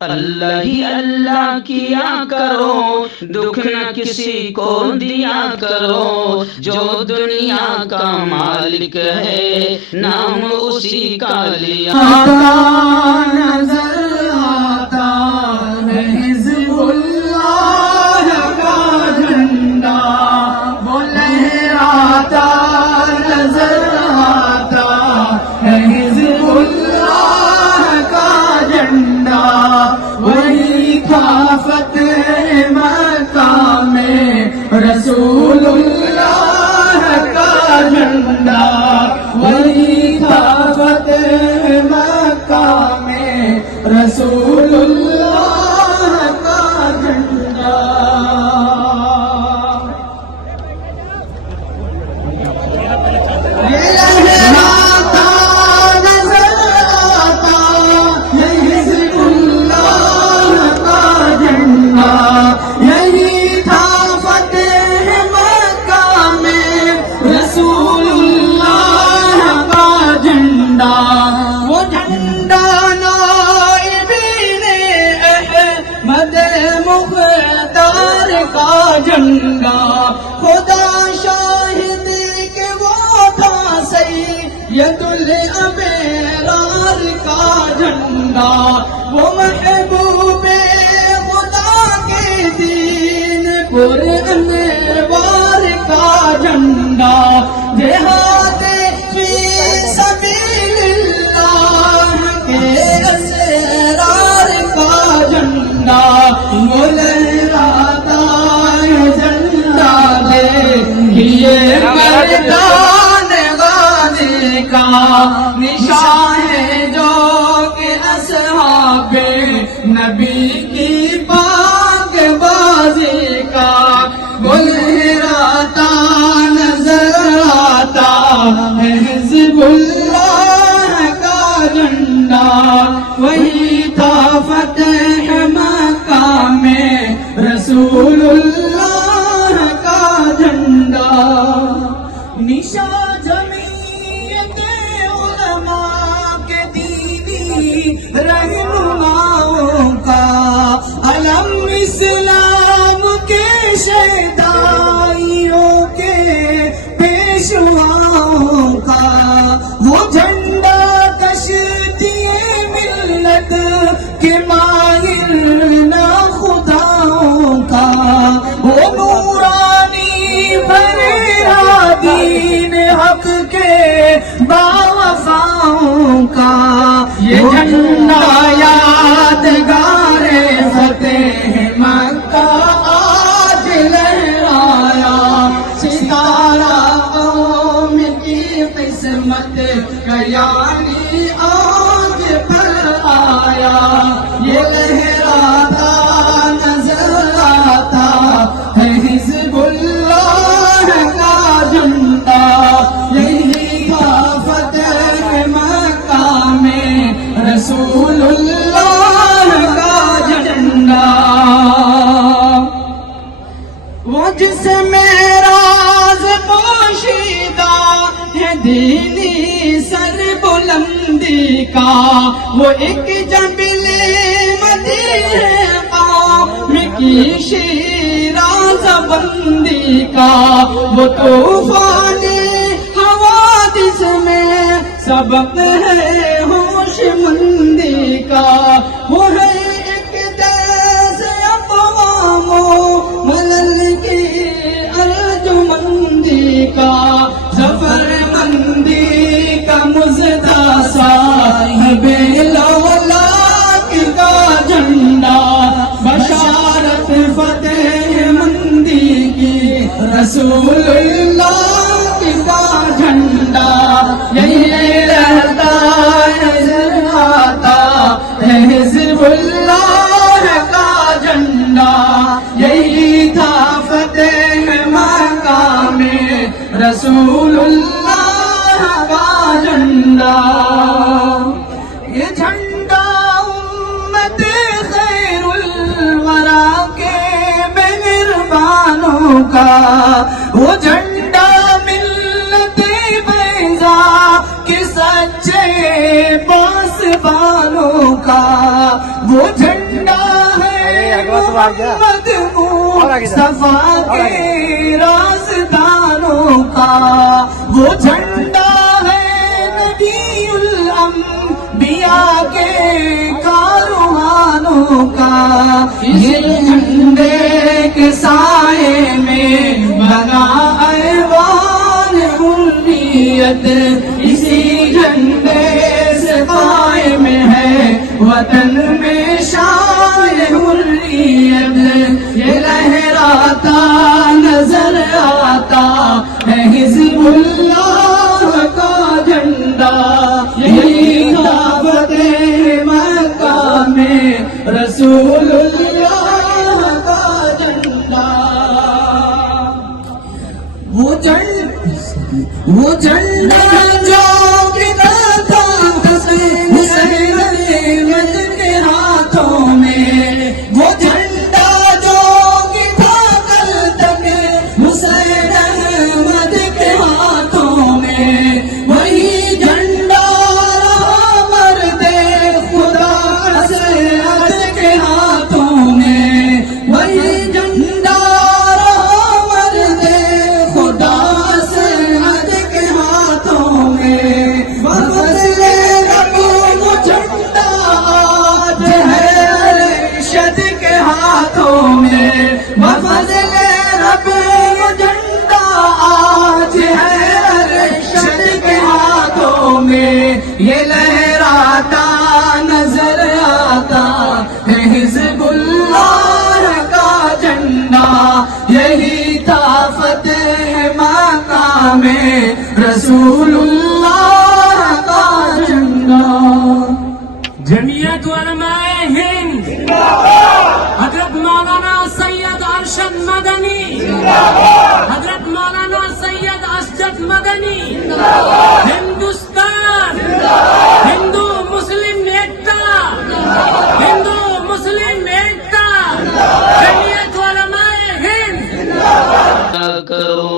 اللہ ہی اللہ کیا کرو، دکھ نہ کسی کو دیا کرو، جو دنیا کا مالک ہے نام اسی کا لیا۔ نظر آتا ہے حزب اللہ کا جھنڈا، وہ لہراتا نظر آتا ہے حزب اللہ کا جھنڈا، وہی تھا فتح مکہ میں رسول اللہ کا جھنڈا، وہی تھا فتح مکہ میں رسول اللہ کا جھنڈا۔ یہ لہراتا نظر آتا ہے حزب اللہ کا جھنڈا، یہی تھا فتح مکہ میں رسول اللہ کا جھنڈا، وہ جھنڈا نائبین احمد مختار کا جھنڈا، خدا شاہد کہ وہ تھا سید الابرار کا جھنڈا، وہ محبوب خدا کے دین پر انوار کا جھنڈا، جہاد فی سبیل اللہ کے اسرار کا جھنڈا، وہ لہراتا ہے جھنڈا دیکھیے مردان غازی کا نشان ہے جو کہ اصحاب نبی کی پاک بازی کا، وہ لہراتا نظر آتا ہے حزب اللہ کا جھنڈا، وہی تھا فتح مکہ میں رسول اللہ کا جھنڈا، نشان جمعیت علماء کے دینی رہنماؤں کا، علم اسلام کے شہدائیوں کے پیشواؤں کا، وہ جھنڈا کشتی ملت کے ماہر نہ خداؤں کا، وہ نورانی بھرا دین حق کے باوفاؤں کا، یہ جھنڈا یادگار فتح مکہ آج لہرایا، ستارہ قوم کی قسمت کا یعنی آج پر آیا، یہ لہراتا نظر آتا ہے حزب اللہ کا جھنڈا، یہی تھا فتح مکہ میں رسول اللہ کا جھنڈا، وہ جس میں راز پوشیدہ ہے دینی سر بلندی کا، وہ ایک جبل مدی ہے قوم کی شیراز بندی کا، وہ طوفان حوادث میں سبق ہے ہوش مندی کا، وہ ہے ایک دس اقوام ملل کی ارجمندی کا، ظفر مندی کا مزدہ صاحب لولاک کا جھنڈا، بشارت فتح مندی کی رسول اللہ کا جھنڈا، یہی رہتا نظر آتا ہے حزب اللہ کا جھنڈا، یہی تھا فتح مکہ میں رسول اللہ کا جھنڈا، یہ جھنڈا امت خیر الورا کے مہربانوں کا، وہ جھنڈا ملت بیضا کے سچے پاسبانوں کا، وہ جھنڈا جھنڈا ہے محمد مصطفیٰ کے رازداروں کا، وہ جھنڈا ہے نبی الانبیاء کے کاروانوں کا، یہ جھنڈے کے سائے میں بنا ایوان حریت، اسی جھنڈے سے قائم ہے وطن میں شان حریت، یہ لہراتا نظر آتا ہے حزب اللہ کا جھنڈا، یہی دعوت مکہ میں رسول اللہ کا جھنڈا، وہ جھنڈا جو گرا تھا حسین احمد کے ہاتھوں میں، وہ جھنڈا جو گرا کل تک حسین احمد کے ہاتھوں میں، وہی جھنڈا رہا مرد خدا اسد کے ہاتھوں میں، وہی جھنڈا رہا مرد خدا اسد کے ہاتھوں میں، بفضل رب وہ جھنڈا آج ہے ارشد کے ہاتھوں میں، بفضل رب وہ جھنڈا آج ہے ارشد کے ہاتھوں میں، یہ لہراتا نظر آتا ہے حزب اللہ کا جھنڈا، یہی طاقت ہے مقام رسول اللہ کا جھنڈا۔ جمعیت علماء ہند حضرت مولانا سید ارشد مدنی، حضرت مولانا سید اسجد مدنی، ہندوستان، ہندو مسلم ایکتا، ہندو مسلم ایکتا، جمعیت علماء ہند کرو